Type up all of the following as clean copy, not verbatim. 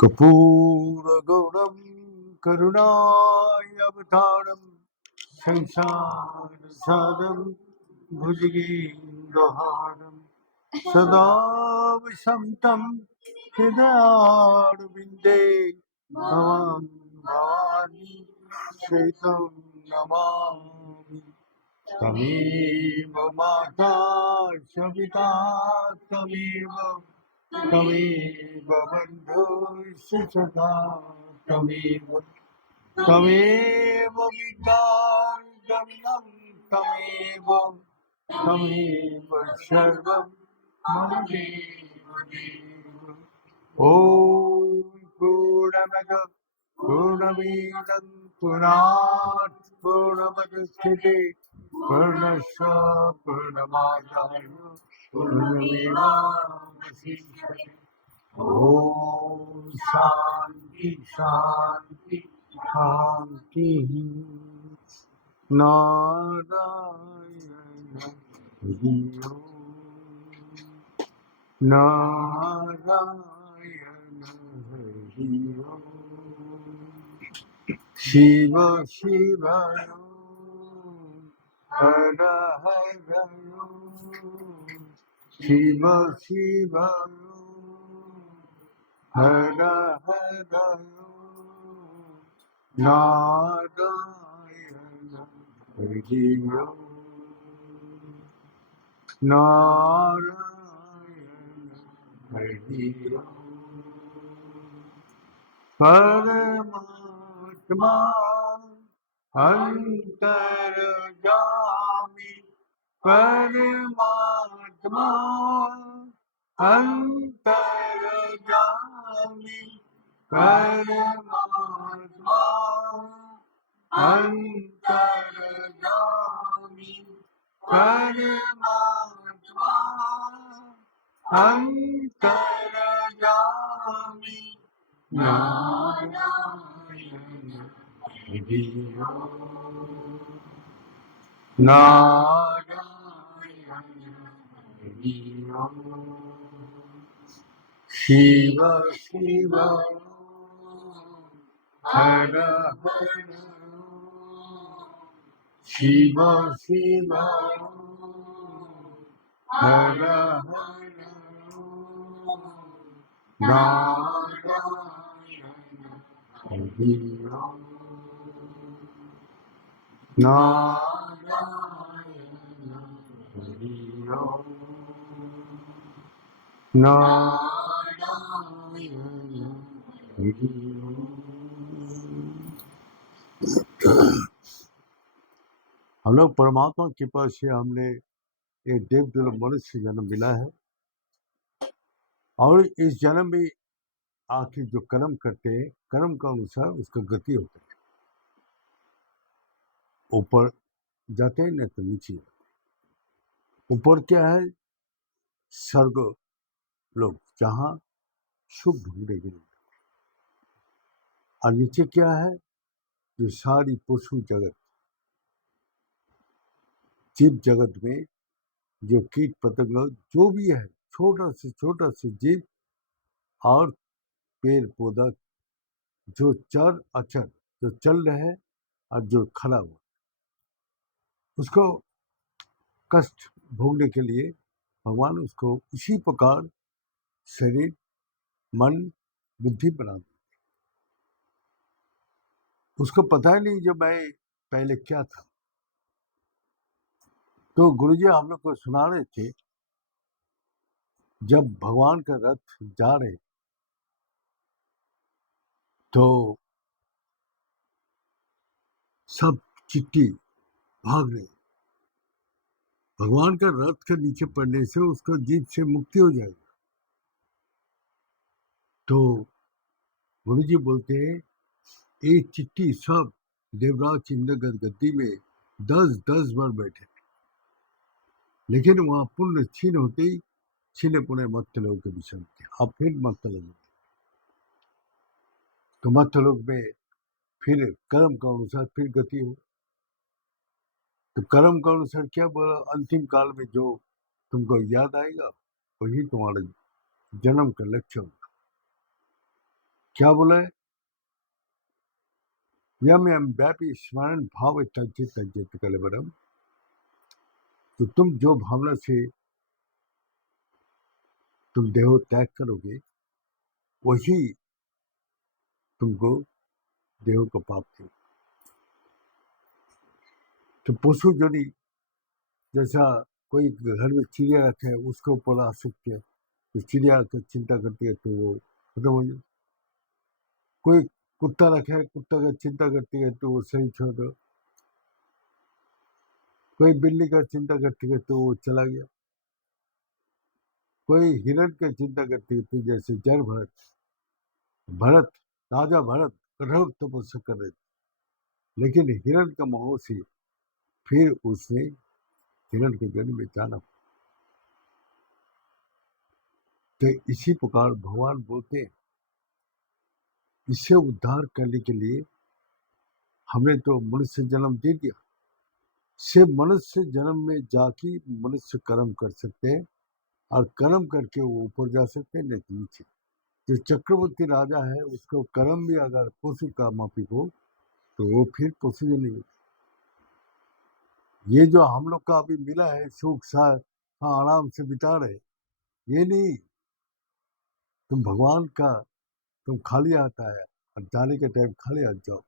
कर्पूरगौरं करुणावतारं संसारसारं भुजगेन्द्रहारं सदा वसन्तं हृदयारविन्दे भवां भवानी श्रीतं नमामि तमेव माता च पिता तमेव तमेव बन्धुश्च सखा तमेव विद्यार्थमिदं तमेव सर्वं मम देव ॐ पूर्णमद पूर्णमिदं पूर्णात् पूर्णमुदच्यते पूर्णस्य पूर्णमादाय पूर्णमेवावशिष्यते ॐ शान्ति शान्ति शान्तिः नारायण हरि ओम् नारायण हरि ओम् शिव शिव ओम् हर हर ओम् शिव शिव ओम् हर हर ओम् नारायण हरि ओम् नारायण हरि ओम् परमात्मा अंतर्गामी परमात्मा अंतर्गामी परमात्मा अंतर्गामी परमात्मा अंतर्गामी नारायण हरि ओम् नारायण हरि ओम् शिव शिव हर हर शिव शिव हर हर नारायण हरि ओम् नारायण हरि ओम् नारायण हरि ओम्। हम लोग परमात्मा की कृपा से हमने एक देवदुल्लभ मनुष्य जन्म मिला है और इस जन्म में आखिर जो कर्म करते हैं कर्म का अनुसार उसका गति होता है, ऊपर जाते हैं न तो नीचे जाते हैं। ऊपर क्या है? स्वर्ग लोग, जहाँ सुख ढूंढने के लिए। और नीचे क्या है? जो सारी पशु जगत, जीव जगत में जो कीट पतंग जो भी है, छोटा से जीव और पेड़ पौधा, जो चर अचर, जो चल रहे हैं और जो खड़ा हुआ, उसको कष्ट भोगने के लिए भगवान उसको इसी प्रकार शरीर मन बुद्धि बना दे। उसको पता ही नहीं जो मैं पहले क्या था। तो गुरुजी हम लोग को सुना रहे थे, जब भगवान का रथ जा रहे तो सब चिट्ठी भाग रहे। भगवान का रथ के नीचे पड़ने से उसको जीव से मुक्ति हो जाएगी। तो गुरुजी बोलते हैं, एक चिट्ठी सब देवराज इंद्र गद्दी में 10-10 बार बैठे, लेकिन वहां पुण्य छीन होते ही छीने पुणे मत्त लोग के विषय थे। अब फिर मत्त लोग, तो मत्त लोग में फिर कर्म का अनुसार फिर गति हो। तो कर्म का अनुसार क्या बोला? अंतिम काल में जो तुमको याद आएगा वही तुम्हारा जन्म का लक्ष्य होगा। क्या बोला है? यम यम व्यापी स्मरण भाव तज्जित तज्जित कलवरम। तो तुम जो भावना से तुम देहो त्याग करोगे, वही तुमको देहो को प्राप्ति हो। तो पशु जो नहीं, जैसा कोई घर में चिड़िया रखे है, उसके ऊपर आ सकते हैं, तो चिड़िया का चिंता करती है तो वो खत्म हो जाए। कोई कुत्ता रखा है, कुत्ता का चिंता करती है तो वो सही छोड़ दो। कोई बिल्ली का चिंता करती है तो वो चला गया। कोई हिरण की चिंता करती है तो जैसे जर भरत, भरत राजा भरत कठोर तपस्या कर रहे थे, लेकिन हिरण का मोह से फिर उसने हिरण के जन्म में जाना। तो इसी प्रकार भगवान बोलते हैं, इससे उद्धार करने के लिए हमने तो मनुष्य जन्म दे दिया, से मनुष्य जन्म में जाके मनुष्य कर्म कर सकते हैं, और कर्म करके वो ऊपर जा सकते हैं, नहीं तो नीचे। जो चक्रवर्ती राजा है, उसको कर्म भी अगर पशु का माफिक हो तो वो फिर पशु नहीं होता। ये जो हम लोग का अभी मिला है सुख सा, हाँ आराम से बिता रहे, ये नहीं। तुम भगवान का, तुम खाली हाथ आया और जाने के टाइम खाली हाथ जाओ।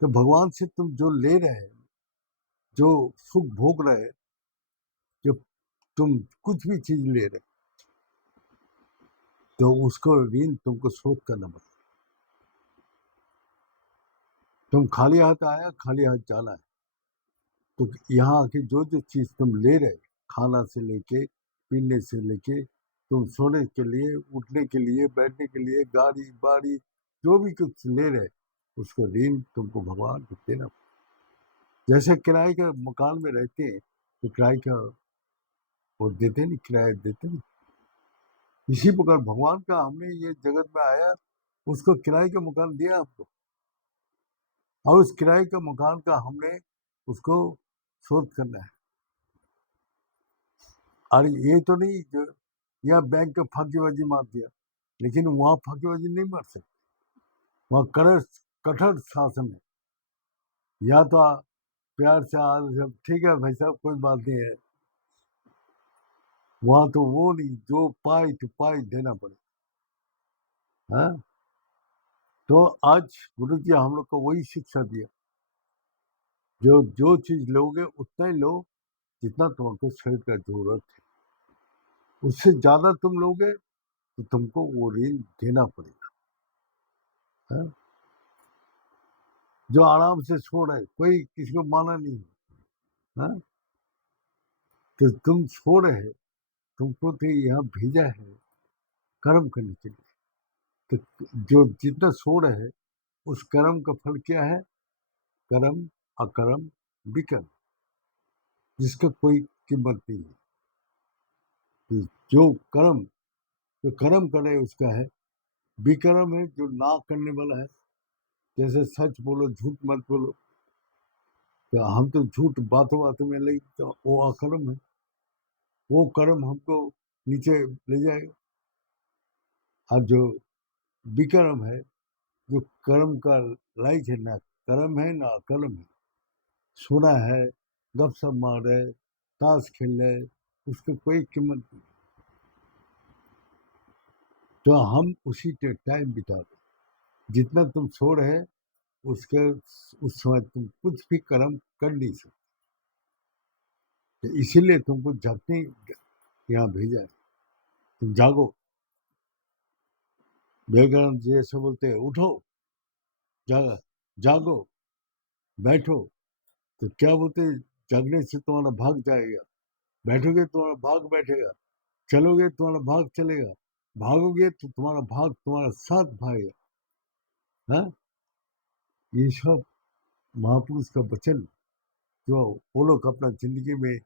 तो भगवान से तुम जो ले रहे, जो सुख भोग रहे, जो तुम कुछ भी चीज ले रहे, तो उसको ऋण तुमको शोध करना पड़ता। तुम खाली हाथ आया, खाली हाथ जाना है। तो यहाँ आके जो जो चीज तुम ले रहे, खाना से लेके, पीने से लेके, तुम सोने के लिए, उठने के लिए, बैठने के लिए, गाड़ी बाड़ी, जो भी कुछ ले रहे, उसको ऋण तुमको भगवान को देना। जैसे किराए के मकान में रहते हैं, तो किराए का वो देते नहीं, किराया देते नहीं। इसी प्रकार भगवान का हमने ये जगत में आया, उसको किराए का मकान दिया हमको, और उस किराए का मकान का हमने उसको शोध करना है। और ये तो नहीं जो या बैंक का फांकीबाजी मार दिया, लेकिन वहां फांकीबाजी नहीं मार सकते। वहां कड़क कठोर शासन है। या तो प्यार से आज सब ठीक है भाई साहब, कोई बात नहीं है। वहां तो वो नहीं, जो पाई तो पाई देना पड़े। हाँ, तो आज गुरु जी हम लोग को वही शिक्षा दिया, जो जो चीज लोगे उतना ही लो जितना तुमको शरीर का जरूरत है। उससे ज्यादा तुम लोगे तो तुमको वो ऋण देना पड़ेगा। हाँ? जो आराम से सो रहे, कोई किसी को माना नहीं है। हाँ? तो तुम सो रहे, तुमको तो यहाँ भेजा है कर्म करने के लिए। तो जो जितना सो रहे, उस कर्म का फल क्या है? कर्म, अकर्म, विकर्म, जिसका कोई कीमत नहीं है। तो जो कर्म, जो कर्म करे उसका है। विकर्म है जो ना करने वाला है, जैसे सच बोलो, झूठ मत बोलो। तो हम तो झूठ बातों बातों में लगे, तो वो अकर्म है। वो कर्म हमको नीचे ले जाएगा। और जो विकर्म है, जो कर्म का लाइक है, ना कर्म है ना अकर्म है, सोना है, गपशप मार रहे, ताश खेल रहे, उसकी कोई कीमत नहीं। तो हम उसी टाइम बिता रहे, जितना तुम सो रहे, उसके उस समय तुम कुछ भी कर्म कर नहीं सकते। तो इसीलिए तुमको जगने यहाँ भेजा है। तुम जागो। विवेकानंद जी ऐसे बोलते हैं, उठो, जागा, जागो, बैठो। तो क्या बोलते हैं, जागने से तुम्हारा भाग जाएगा, बैठोगे तुम्हारा भाग बैठेगा, चलोगे तुम्हारा भाग चलेगा, भागोगे तो तुम्हारा भाग तुम्हारा साथ भागेगा। हाँ, ये सब महापुरुष का वचन, जो वो लोग अपना जिंदगी में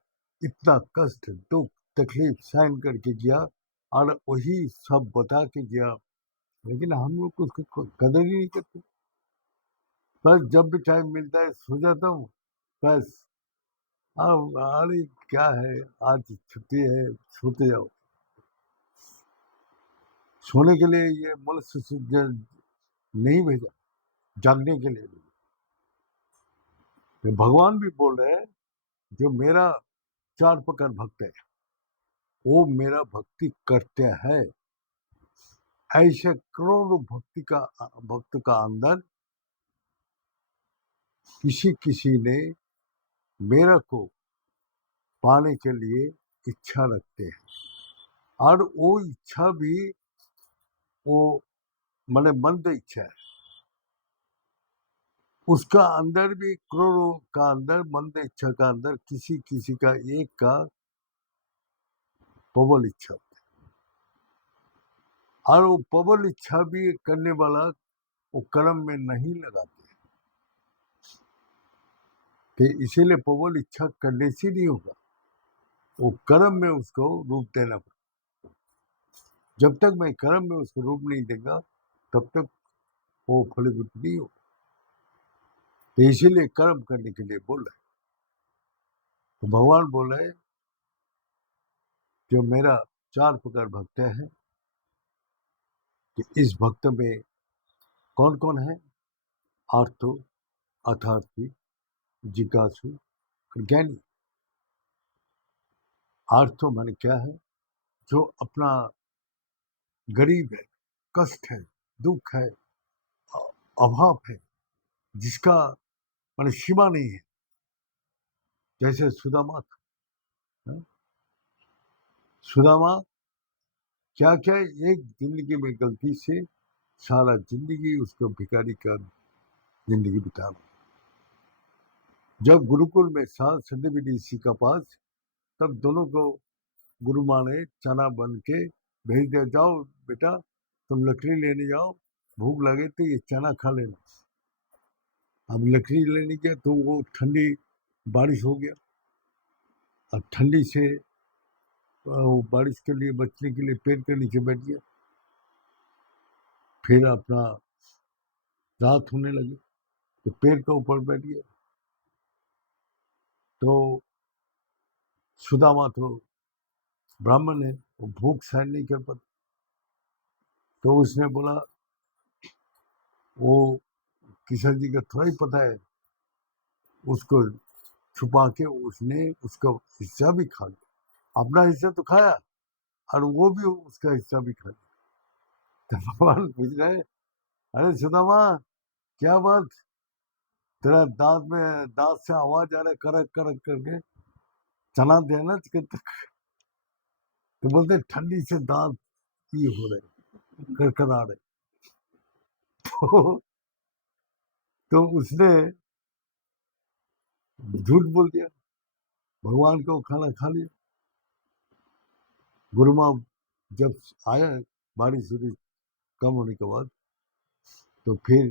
इतना कष्ट, दुख, तकलीफ सहन करके गया, और वही सब बता के गया। लेकिन हम लोग उसको कदर ही नहीं करते। बस जब भी टाइम मिलता है सो जाता हूँ, बस। अब अरे क्या है, आज छुट्टी है, सोते जाओ। सोने के लिए ये मनुष्य नहीं भेजा, जागने के लिए भेजा। तो भगवान भी बोल रहे हैं, जो मेरा चार प्रकार भक्त है, वो मेरा भक्ति करते हैं। ऐसे करोड़ों भक्त का अंदर किसी किसी ने मेरा को पाने के लिए इच्छा रखते हैं, और वो इच्छा भी वो माने मंद इच्छा है। उसका अंदर भी करोड़ों का अंदर मंद इच्छा का अंदर किसी किसी का एक का प्रबल इच्छा होता है, और वो प्रबल इच्छा भी करने वाला वो कर्म में नहीं लगाते, तो इसीलिए प्रबल इच्छा करने से नहीं होगा, वो कर्म में उसको रूप देना पड़ेगा। जब तक मैं कर्म में उसको रूप नहीं देगा तब तक वो फलीभूत नहीं होगा। तो इसीलिए कर्म करने के लिए बोल रहे। तो भगवान बोल रहे, जो मेरा चार प्रकार भक्त है, कि इस भक्त में कौन कौन है? आर्तो, अर्थार्थी, जिज्ञासु, ज्ञानी। आर्थो माने क्या है? जो अपना गरीब है, कष्ट है, दुख है, अभाव है, जिसका माने सीमा नहीं है, जैसे सुदामा था। सुदामा क्या क्या एक जिंदगी में गलती से सारा जिंदगी उसको भिखारी का जिंदगी बिता। जब गुरुकुल में था संदीप ऋषि का पास, तब दोनों को गुरु माँ ने चना बन के भेज दिया, जाओ बेटा तुम लकड़ी लेने जाओ, भूख लगे तो ये चना खा लेना। अब लकड़ी लेने गया तो वो ठंडी बारिश हो गया, अब ठंडी से वो बारिश के लिए बचने के लिए पेड़ के नीचे बैठ गया। फिर अपना रात होने लगी तो पेड़ के ऊपर बैठ गया। तो सुदामा तो ब्राह्मण है, वो भूख सहन नहीं कर पाता, तो उसने बोला, वो किशन जी का थोड़ा ही पता है, उसको छुपा के उसने उसका हिस्सा भी खा लिया। अपना हिस्सा तो खाया और वो भी उसका हिस्सा भी खा लिया। तो भगवान पूछ रहे, अरे सुदामा क्या बात, तेरा दांत से आवाज आ रहा है करक करक करके, चना देना तो बोलते ठंडी से दांत ये हो रहे, करकरा रहे। तो, तो उसने झूठ बोल दिया, भगवान को खाना खा लिया। गुरुमा जब आया बारिश वारिश कम होने के बाद, तो फिर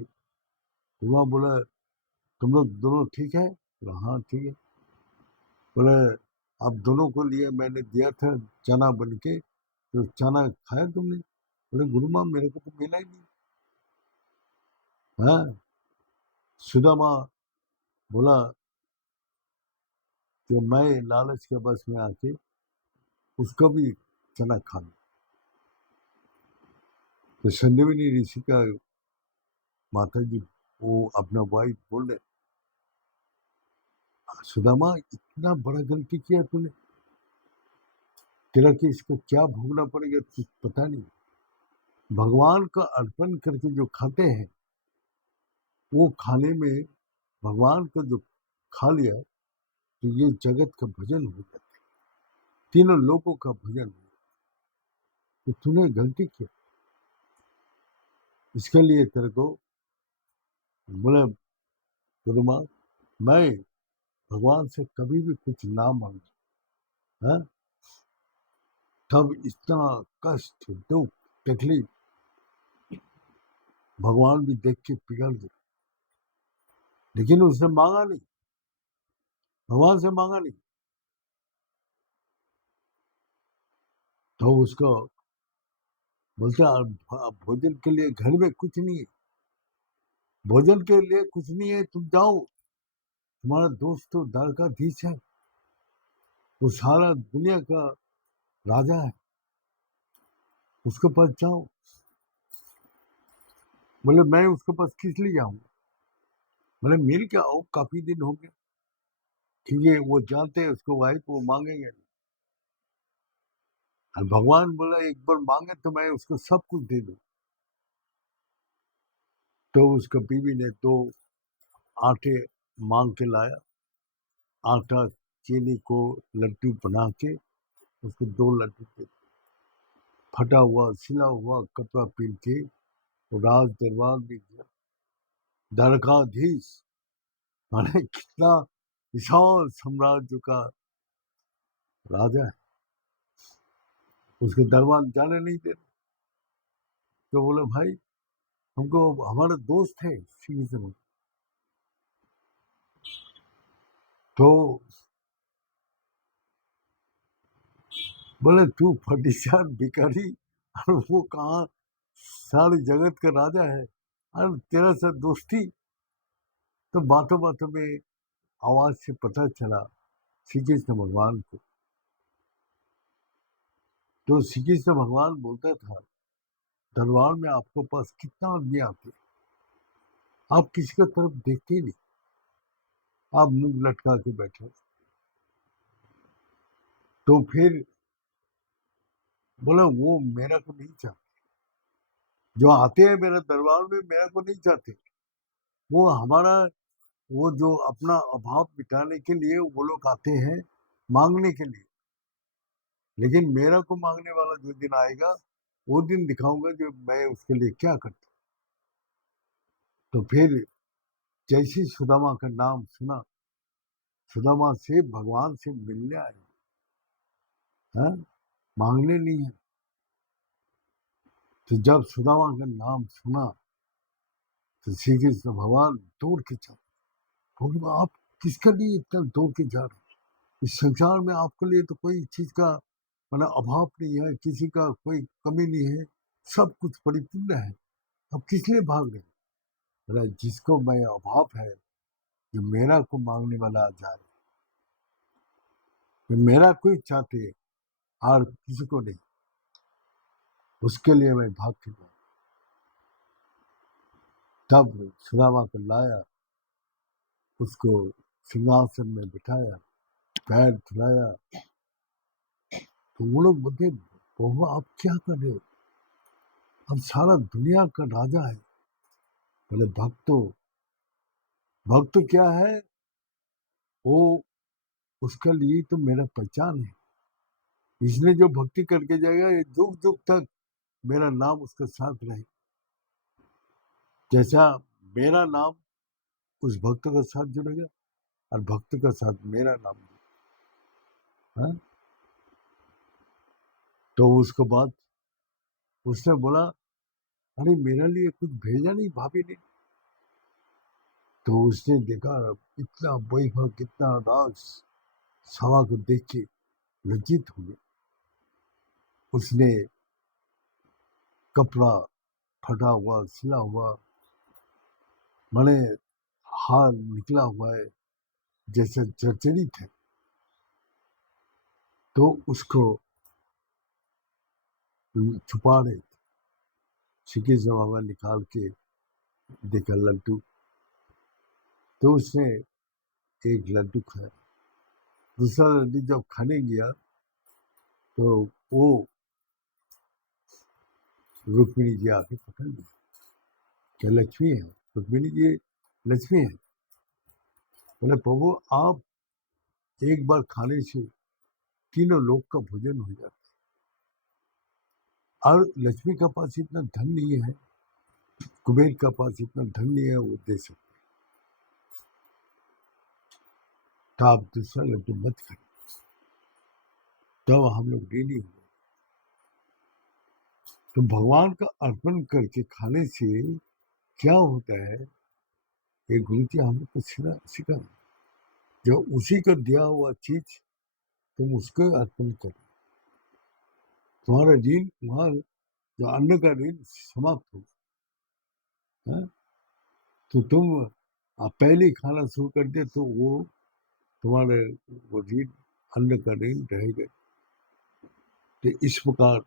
गुरुमा बोला, तुम लोग दोनों ठीक है? बोला हाँ ठीक है। बोले, अब दोनों को लिए मैंने दिया था चना बन के, तो चना खाया तुमने? बोले गुरुमा मेरे को तो मिला ही नहीं। हाँ, सुदामा बोला, कि मैं लालच के बस में आके उसको भी चना खा लूं। तो संजीवनी ऋषि का माता जी वो अपना वाइफ बोल रहे, सुदामा इतना बड़ा गलती किया तूने, तेरा कि इसको क्या भोगना पड़ेगा तुझे पता नहीं। भगवान का अर्पण करके जो खाते हैं, वो खाने में भगवान का जो खा लिया तो ये जगत का भजन हो जाता है, तीनों लोगों का भजन हो जाता है। तो तूने गलती की, इसके लिए तेरे को बोले, गुरुमा मैं भगवान से कभी भी कुछ ना मांगू, है तब इतना कष्ट दुख तकलीफ भगवान भी देख के पिघल गए, लेकिन उसने मांगा नहीं, भगवान से मांगा नहीं। तो उसको बोलते, भोजन के लिए घर में कुछ नहीं है, भोजन के लिए कुछ नहीं है, तुम जाओ, तुम्हारा दोस्त तो द्वारकाधीश है, वो सारा दुनिया का राजा है, उसके पास जाओ, बोले मैं उसके पास किस लिए जाऊंगा, बोले मिल के आओ, काफी दिन हो गए, क्योंकि वो जानते हैं उसको वाइफ वो मांगेंगे नहीं। और भगवान बोला एक बार मांगे तो मैं उसको सब कुछ दे दूं। तो उसका बीवी ने 2 आटे मांग के लाया, आटा चीनी को लड्डू बना के उसको 2 लड्डू दे, फटा हुआ सिला हुआ कपड़ा पहन के वो राज दरबार में गया। द्वारकाधीश माने कितना विशाल साम्राज्य का राजा है, उसके दरबार जाने नहीं दे। तो बोले भाई हमको हमारे दोस्त है श्री से, तो बोले तू फटीचार भिखारी और वो कहाँ सारी जगत का राजा है और तेरा से दोस्ती। तो बातों बातों में आवाज से पता चला श्री कृष्ण भगवान को। तो श्री कृष्ण भगवान बोलता था दरबार में आपको पास कितना आदमी आते, आप किसी का तरफ देखते ही नहीं, आप मुंह लटका के बैठे। तो फिर बोला वो मेरा को नहीं चाहते, जो आते हैं मेरे दरबार में मेरा को नहीं चाहते, वो हमारा वो जो अपना अभाव मिटाने के लिए वो लोग आते हैं मांगने के लिए। लेकिन मेरा को मांगने वाला जो दिन आएगा वो दिन दिखाऊंगा जो मैं उसके लिए क्या करता। तो फिर जैसे सुदामा का नाम सुना, सुदामा से भगवान से मिलने आए, हैं मांगने नहीं है। तो जब सुदामा का नाम सुना तो श्री कृष्ण भगवान दौड़ के चले, बोले आप किसके लिए इतना दौड़ के जा रहे हैं, इस संसार में आपके लिए तो कोई चीज का माना अभाव नहीं है, किसी का कोई कमी नहीं है, सब कुछ परिपूर्ण है, अब किस लिए भाग रहे हैं। बोला जिसको मैं अभाव है, जो मेरा को मांगने वाला आ जाए, जो मेरा कोई चाहते और किसी को नहीं, उसके लिए मैं भाग के जाऊं। तब सुदामा को लाया, उसको सिंहासन में बिठाया, पैर धुलाया। तो वो लोग बोलते बहू आप क्या कर रहे हो, अब सारा दुनिया का राजा है। बोले भक्तो, भक्त क्या है, वो उसके लिए तो मेरा पहचान है, इसने जो भक्ति करके जाएगा ये जुग जुग तक मेरा नाम उसके साथ रहे। जैसा मेरा नाम उस भक्त के साथ जुड़ेगा और भक्त के साथ मेरा नाम, हाँ? तो उसके बाद उसने बोला अरे मेरे लिए कुछ भेजा नहीं भाभी ने। तो उसने देखा इतना वैभव कितना राज, सभा को देख के लज्जित हो गया। उसने कपड़ा फटा हुआ सिला हुआ माने हार निकला हुआ है जैसे जर्जरित है, तो उसको छुपा रहे थे। छिके जवाबा निकाल के देखा लड्डू, तो उसने एक लड्डू खाया। दूसरा लड्डू जब खाने गया तो वो रुक्मिणी जी आके पकड़ ली, क्या लक्ष्मी है, रुक्मिणी जी लक्ष्मी है। बोले प्रभु आप एक बार खाने से तीनों लोग का भोजन हो जाता है, और लक्ष्मी का पास इतना धन नहीं है, कुबेर का पास इतना धन नहीं है वो दे सकते, तो आप दूसरा लड्डू मत खाए। तब हम लोग रेडी हुए। तो भगवान का अर्पण करके खाने से क्या होता है, ये गुरु जी हम लोग को सिखा, जो उसी का दिया हुआ चीज तुम उसको अर्पण करो, तुम्हारा ऋण वहां जो अन्न का ऋण समाप्त हो, है? तो तुम पहले खाना शुरू कर दे तो वो तुम्हारे वो ऋण अन्न का ऋण रहेगा। तो इस प्रकार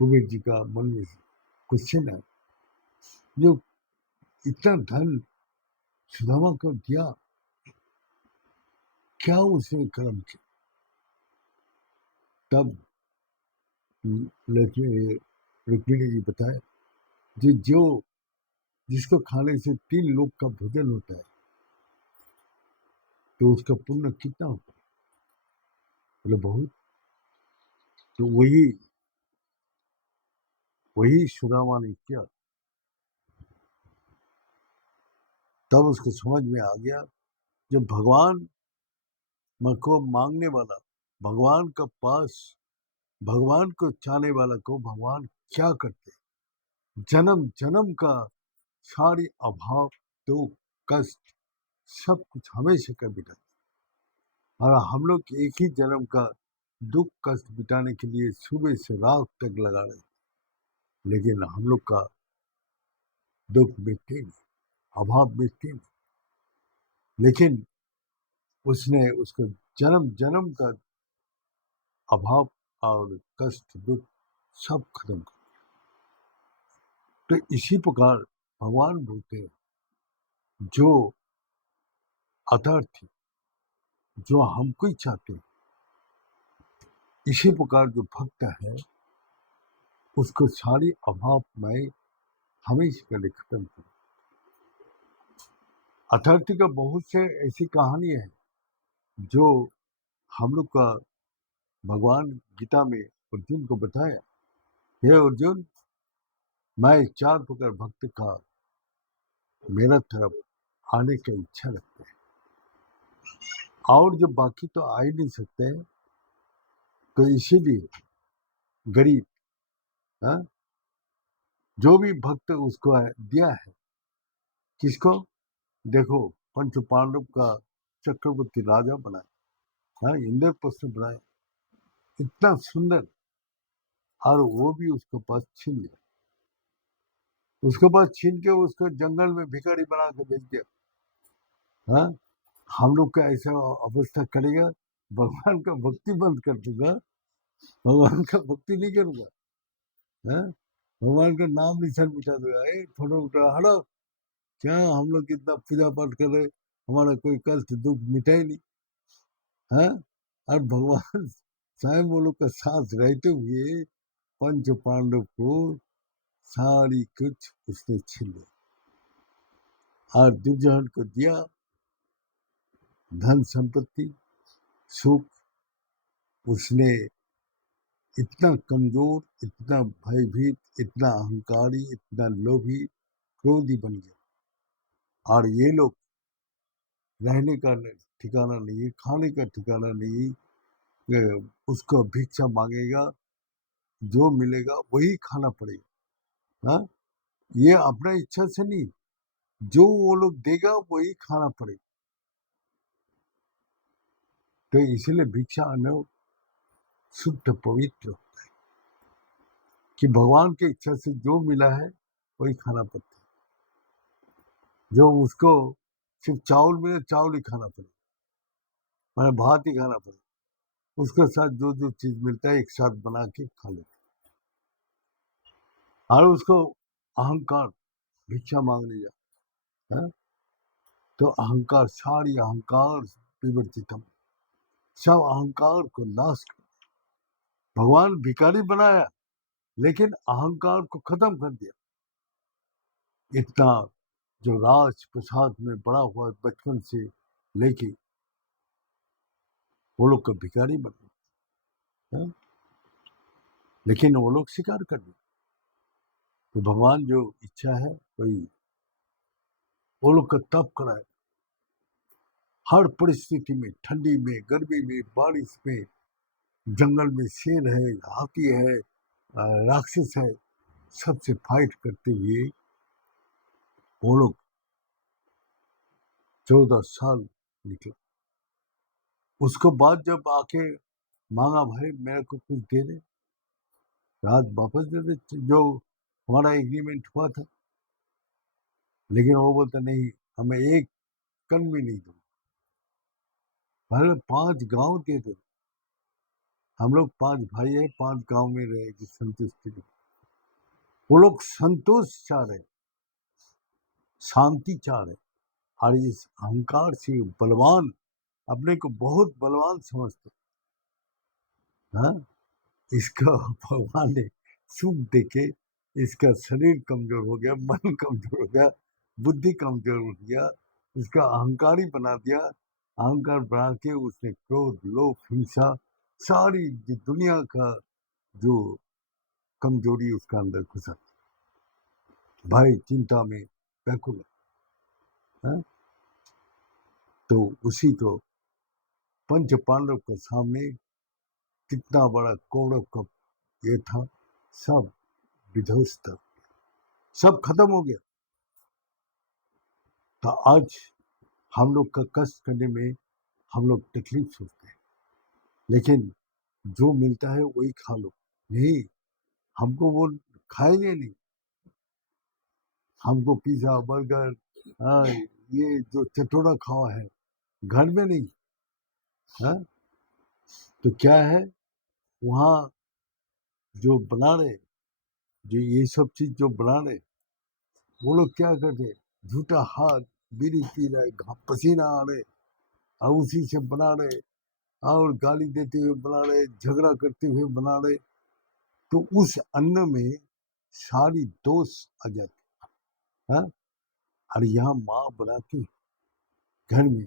कुबेर जी का मन में क्वेश्चन है, जो इतना धन सुदामा को दिया, क्या उसने कर्म किया? तब लक्ष्मी रुक्मिणी जी बताए, जो जिसको खाने से 3 लोग का भोजन होता है, तो उसका पुण्य कितना होता है? बोले बहुत। तो वही सुदामा ने किया। तब उसको समझ में आ गया, जो भगवान को मांगने वाला, भगवान का पास, भगवान को चाहने वाला को भगवान क्या करते हैं? जन्म जन्म का सारी अभाव, दुख, कष्ट, सब कुछ हमेशा का मिटाते। और हम लोग एक ही जन्म का दुख कष्ट मिटाने के लिए सुबह से रात तक लगा रहे, लेकिन हम लोग का दुख मिटते नहीं, अभाव मिटते नहीं। लेकिन उसने उसको जन्म जन्म का अभाव और कष्ट दुख सब खत्म कर। तो इसी प्रकार भगवान बोलते हैं, जो अर्थी, जो हमको ही चाहते हैं, इसी प्रकार जो भक्त है, उसको सारी अभाव में हमेशा के लिए खत्म कर। अथार्थी का बहुत से ऐसी कहानी है जो हम लोग का भगवान गीता में अर्जुन को बताया, हे अर्जुन, मैं 4 प्रकार भक्त का मेरा तरफ आने की इच्छा रखते हैं, और जो बाकी तो आ ही नहीं सकते हैं। तो इसीलिए गरीब, हाँ, जो भी भक्त उसको दिया है, किसको? देखो, पंच पांडव का चक्रवर्ती राजा बनाया, हाँ, इंद्रप्रस्थ बनाया, इतना सुंदर, और वो भी उसके पास छीन लिया, उसके पास छीन के उसको जंगल में भिखारी बना के भेज दिया। हाँ, हम लोग का ऐसा अवस्था करेगा, भगवान का भक्ति बंद कर दूंगा, भगवान का भक्ति नहीं करूंगा, हाँ, भगवान का नाम निशान मिटा दूंगा, फोटो उठा हटो, क्या हम लोग कितना पूजा पाठ कर रहे, हमारा कोई कष्ट दुख मिटा ही नहीं, हाँ। और भगवान स्वयं वो लोग का साथ रहते हुए पंच पांडव को सारी कुछ उसने छीन लिया, और दुर्योधन को दिया धन संपत्ति सुख। उसने इतना कमजोर, इतना भयभीत, इतना अहंकारी, इतना लोभी, क्रोधी बन गया। और ये लोग रहने का ठिकाना नहीं, खाने का ठिकाना नहीं, उसको भिक्षा मांगेगा, जो मिलेगा वही खाना पड़ेगा, हाँ, ये अपना इच्छा से नहीं, जो वो लोग देगा वही खाना पड़ेगा। तो इसलिए भिक्षा अन्न शुद्ध पवित्र, कि भगवान की इच्छा से जो मिला है वही खाना पड़ता है। जो उसको सिर्फ चावल मिले, चावल ही खाना पड़ेगा, मैंने भात ही खाना पड़ेगा, उसके साथ जो जो चीज मिलता है एक साथ बना के खा लेते। और उसको अहंकार, भिक्षा मांगने जा, है? तो अहंकार, सारी अहंकार विवर्जितम, सब अहंकार को नाश कर। भगवान भिखारी बनाया, लेकिन अहंकार को खत्म कर दिया। इतना जो राज प्रसाद में बड़ा हुआ बचपन से लेके, वो लोग का भिखारी बन गए, लेकिन वो लोग स्वीकार कर दिए। तो भगवान जो इच्छा है वही, वो लोग का तप कराए, हर परिस्थिति में, ठंडी में, गर्मी में, बारिश में, जंगल में शेर है, हाथी है, राक्षस है, सबसे फाइट करते हुए वो लोग 14 साल निकले। उसके बाद जब आके मांगा, भाई मेरे को कुछ दे दे, रात वापस दे दे, जो हमारा एग्रीमेंट हुआ था। लेकिन वो बोलता नहीं, हमें एक कन भी नहीं दो, पहले 5 गांव दे दो, हम लोग 5 भाई है, 5 गांव में रहेगी संतुष्टि। वो लोग संतोष चाह रहे, शांति चाह रहे, और इस अहंकार से बलवान, अपने को बहुत बलवान समझते, हाँ, इसका भगवान ने सुख देके इसका शरीर कमजोर हो गया, मन कमजोर हो गया, बुद्धि कमजोर हो गया, इसका अहंकारी बना दिया। अहंकार बना के उसने क्रोध, लोभ, हिंसा, सारी दुनिया का जो कमजोरी उसका अंदर घुसा, भय चिंता में व्याकुल है। तो उसी को पंच पांडव के सामने कितना बड़ा कौरव का ये था, सब विध्वस्त, सब खत्म हो गया। तो आज हम लोग का कष्ट करने में हम लोग तकलीफ सोचते हैं, लेकिन जो मिलता है वही खा लो। नहीं, हमको वो खाएंगे नहीं, हमको पिज्जा बर्गर, हाँ, ये जो चटोरा खावा है घर में नहीं, हाँ। तो क्या है, वहाँ जो बना रहे, जो ये सब चीज जो बना रहे, वो लोग क्या करते, झूठा हाथ, बीड़ी पी रहे, पसीना आ रहे, और उसी से बना रहे, और गाली देते हुए बना रहे, झगड़ा करते हुए बना रहे। तो उस अन्न में सारी दोष आ जाती, हाँ। और यहाँ माँ बनाती घर में,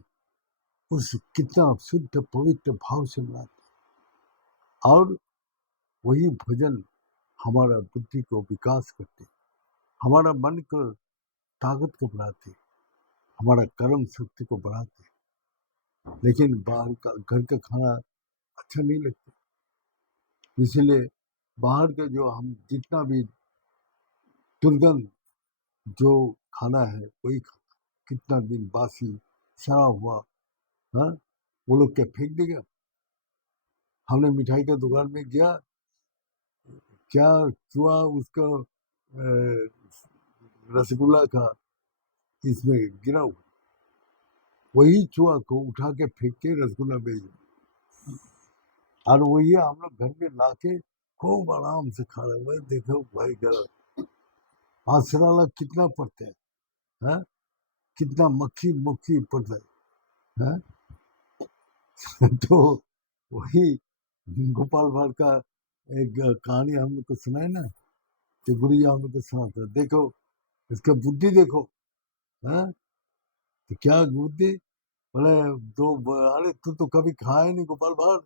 उस कितना शुद्ध पवित्र भाव से बनाती, और वही भजन हमारा बुद्धि को विकास करते, हमारा मन को ताकत को बढ़ाते, हमारा कर्म शक्ति को बढ़ाते। लेकिन बाहर का, घर का खाना अच्छा नहीं लगता, इसलिए बाहर का जो हम जितना भी दुर्गंध जो खाना है वही खाना, कितना दिन बासी सड़ा हुआ, हाँ, वो लोग क्या फेंक देगा। हमने मिठाई का दुकान में गया, क्या चूहा उसका रसगुल्ला का इसमें गिरा हुआ, वही चूहा को उठा के फेंक के रसगुल्ला बेच दिया, और वही हम लोग घर में लाके खूब आराम से खा रहे। भाई देखो भाई, गलत मसाला कितना पड़ता है, हाँ? कितना मक्खी मुक्खी पड़ता है, हाँ? तो वही गोपाल भाड़ का एक कहानी हम लोग को सुनाए ना, तो गुरु जी हम लोग को सुनाते, देखो इसका बुद्धि देखो, हाँ। तो क्या बुद्धि, बोले अरे तू तो कभी खाया ही नहीं गोपाल भाड़,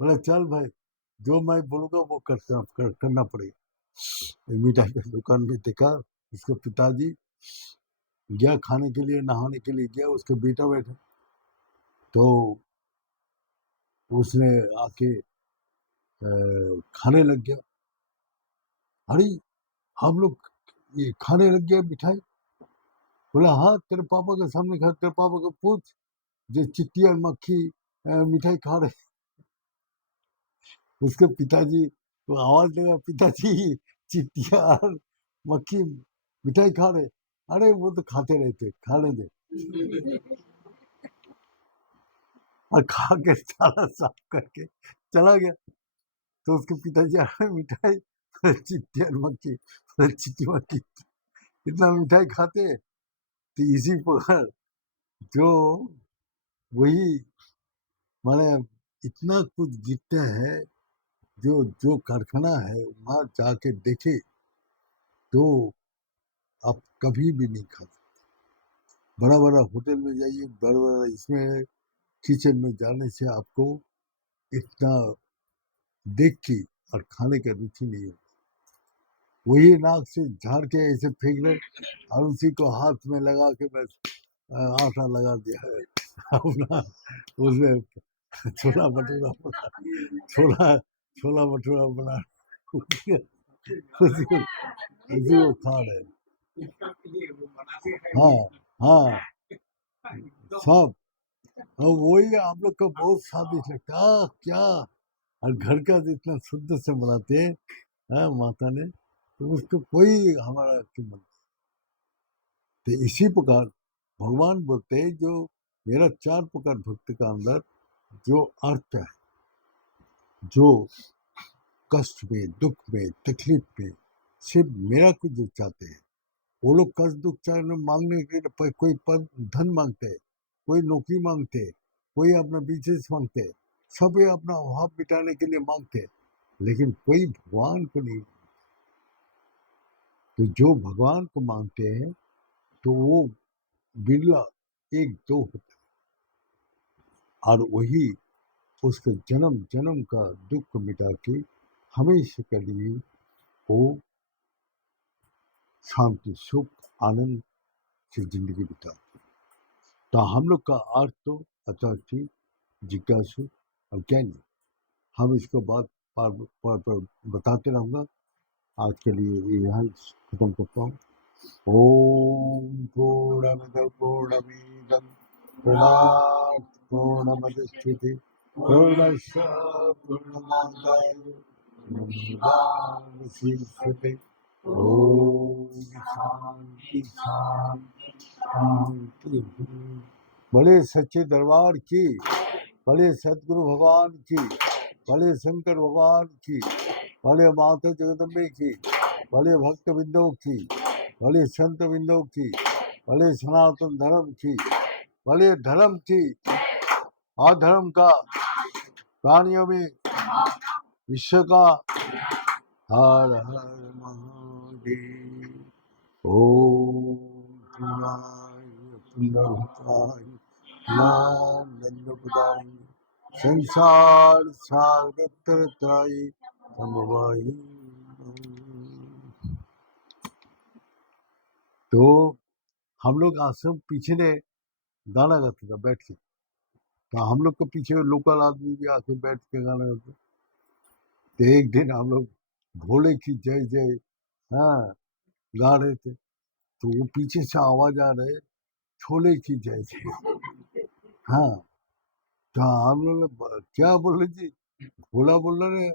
बोले चल भाई, जो मैं बोलूंगा वो करना पड़ेगा। मिठाई की दुकान में देखा, उसके पिताजी गया खाने के लिए, नहाने के लिए गया, उसके बेटा बैठा, तो उसने आके खाने लग गया। अरे हम लोग ये खाने लग गया मिठाई, बोला हाँ तेरे पापा के सामने खा, तेरे पापा को पूछ जो चिट्टी और मक्खी मिठाई खा रहे। उसके पिताजी को आवाज लगा, पिताजी चिट्टिया और मक्खी मिठाई खा रहे, अरे वो तो खाते रहते, खाने दे। और खा के सारा साफ करके चला गया। तो उसके पिताजी अरे मिठाई, चिट्टी और मक्खी, चिट्टी मक्खी इतना मिठाई खाते हैं। तो इसी प्रकार जो वही माने इतना कुछ गिरते हैं, जो जो कारखाना है वहां जाके देखे तो आप कभी भी नहीं खा सकते। बड़ा बड़ा होटल में जाइए, बड़ा बड़ा इसमें किचन में जाने से आपको इतना देख के और खाने का रुचि नहीं होती। वही नाक से झाड़ के ऐसे फेंक रहे, और उसी को हाथ में लगा के बस आटा लगा दिया है अपना, उसमें छोला भटूरा बना, छोला छोला भटूरा बना, उसी को उसी को खा रहे। हाँ, हाँ, सब। और वही हम लोग को बहुत स्वादिष्ट लगता है, क्या। और घर का जितना शुद्ध से बनाते हैं, हाँ, माता ने, तो उसको कोई हमारा कीमत। तो इसी प्रकार भगवान बोलते हैं, जो मेरा 4 प्रकार भक्त का अंदर जो अर्थ है, जो कष्ट में, दुख में, तकलीफ में सिर्फ मेरा कुछ जो चाहते हैं, वो लोग कष्ट दुख चाहे मांगने के लिए कोई पद धन मांगते हैं, कोई नौकरी मांगते हैं, कोई अपना बिजनेस मांगते हैं, सब ये अपना अभाव मिटाने के लिए मांगते हैं, लेकिन कोई भगवान को नहीं। तो जो भगवान को मांगते हैं तो वो बिरला एक दो होता है, और वही उसके जन्म जन्म का दुख मिटा के हमेशा के लिए वो शांति सुख आनंद से जिंदगी बिताते। तो हम लोग का अर्थ तो अथॉरिटी जिज्ञासु और ज्ञानी, हम इसको बात पर बताते रहूँगा। आज के लिए यहाँ खत्म करता हूँ। ओम पूर्णमद पूर्णमिदं पूर्णात् पूर्णमुदच्यते पूर्णस्य पूर्णमादाय पूर्णमेवावशिष्यते। ओम शांति शांति शांति। बड़े सच्चे दरबार की, बड़े सदगुरु भगवान की, बड़े शंकर भगवान की, बड़े माता जगदम्बे की, बड़े भक्त बिंदों की, बड़े संत बिंदों की, बड़े सनातन धर्म की, बड़े धर्म की, अधर्म का, प्राणियों में विश्व का। हर हर महादेव। ओम पूर्णाय पूर्णभद्राय नंदप्रदाय संसार सागर तरत्राय समवायि। तो हम लोग आश्रम पीछे ने गाना गाते था बैठ के, तो हम लोग को पीछे लोकल आदमी भी आके बैठ के गाना गाते। तो एक दिन हम लोग भोले की जय जय हाँ गा रहे थे, तो वो पीछे से आवाज आ रहे छोले की जय जय। हाँ, तो हम लोग क्या बोल रहे जी, भोला बोल रहे,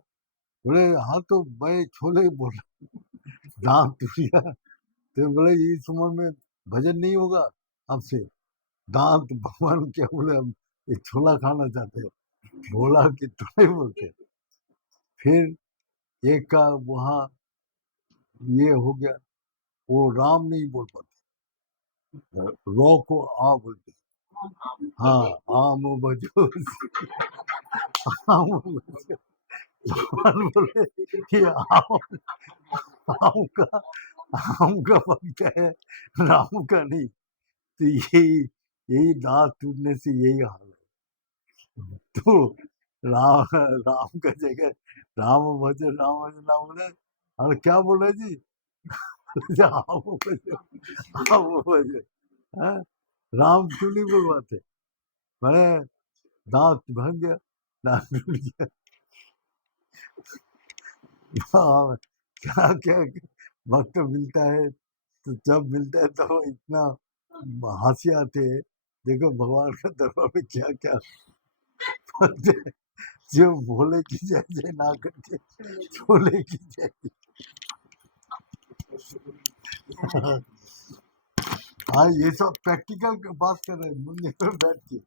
बोले हाँ तो मैं छोले ही बोल रहा, दांत टूट गया। तो बोले इस उम्र में भजन नहीं होगा आपसे, दांत भगवान क्या बोले, हम ये छोला खाना चाहते हैं, भोला की छोले बोलते। फिर एक का वहाँ ये हो गया, वो राम नहीं बोल पाते, रॉ को आ बोलते। हाँ, आम बजो आम बजो। भगवान बोले ये आम का पत्ता है, राम का नहीं। तो यही यही दांत टूटने से यही हाल है। तो राम राम का जगह राम भजे नाम बोले, और क्या बोल रहे जी, आम भजे आम भजे। हाँ? राम क्यों नहीं बोलवाते, मैंने दांत भंग गया, दांत टूट गया। हाँ, क्या क्या वक्त मिलता है, तो जब मिलता है तो इतना हंसी आते है। देखो भगवान का दरबार में क्या क्या होते हैं, जो भोले की जय जय ना करके छोले की जय। हाँ, ये सब प्रैक्टिकल बात कर रहे हैं मंदिर में बैठ के।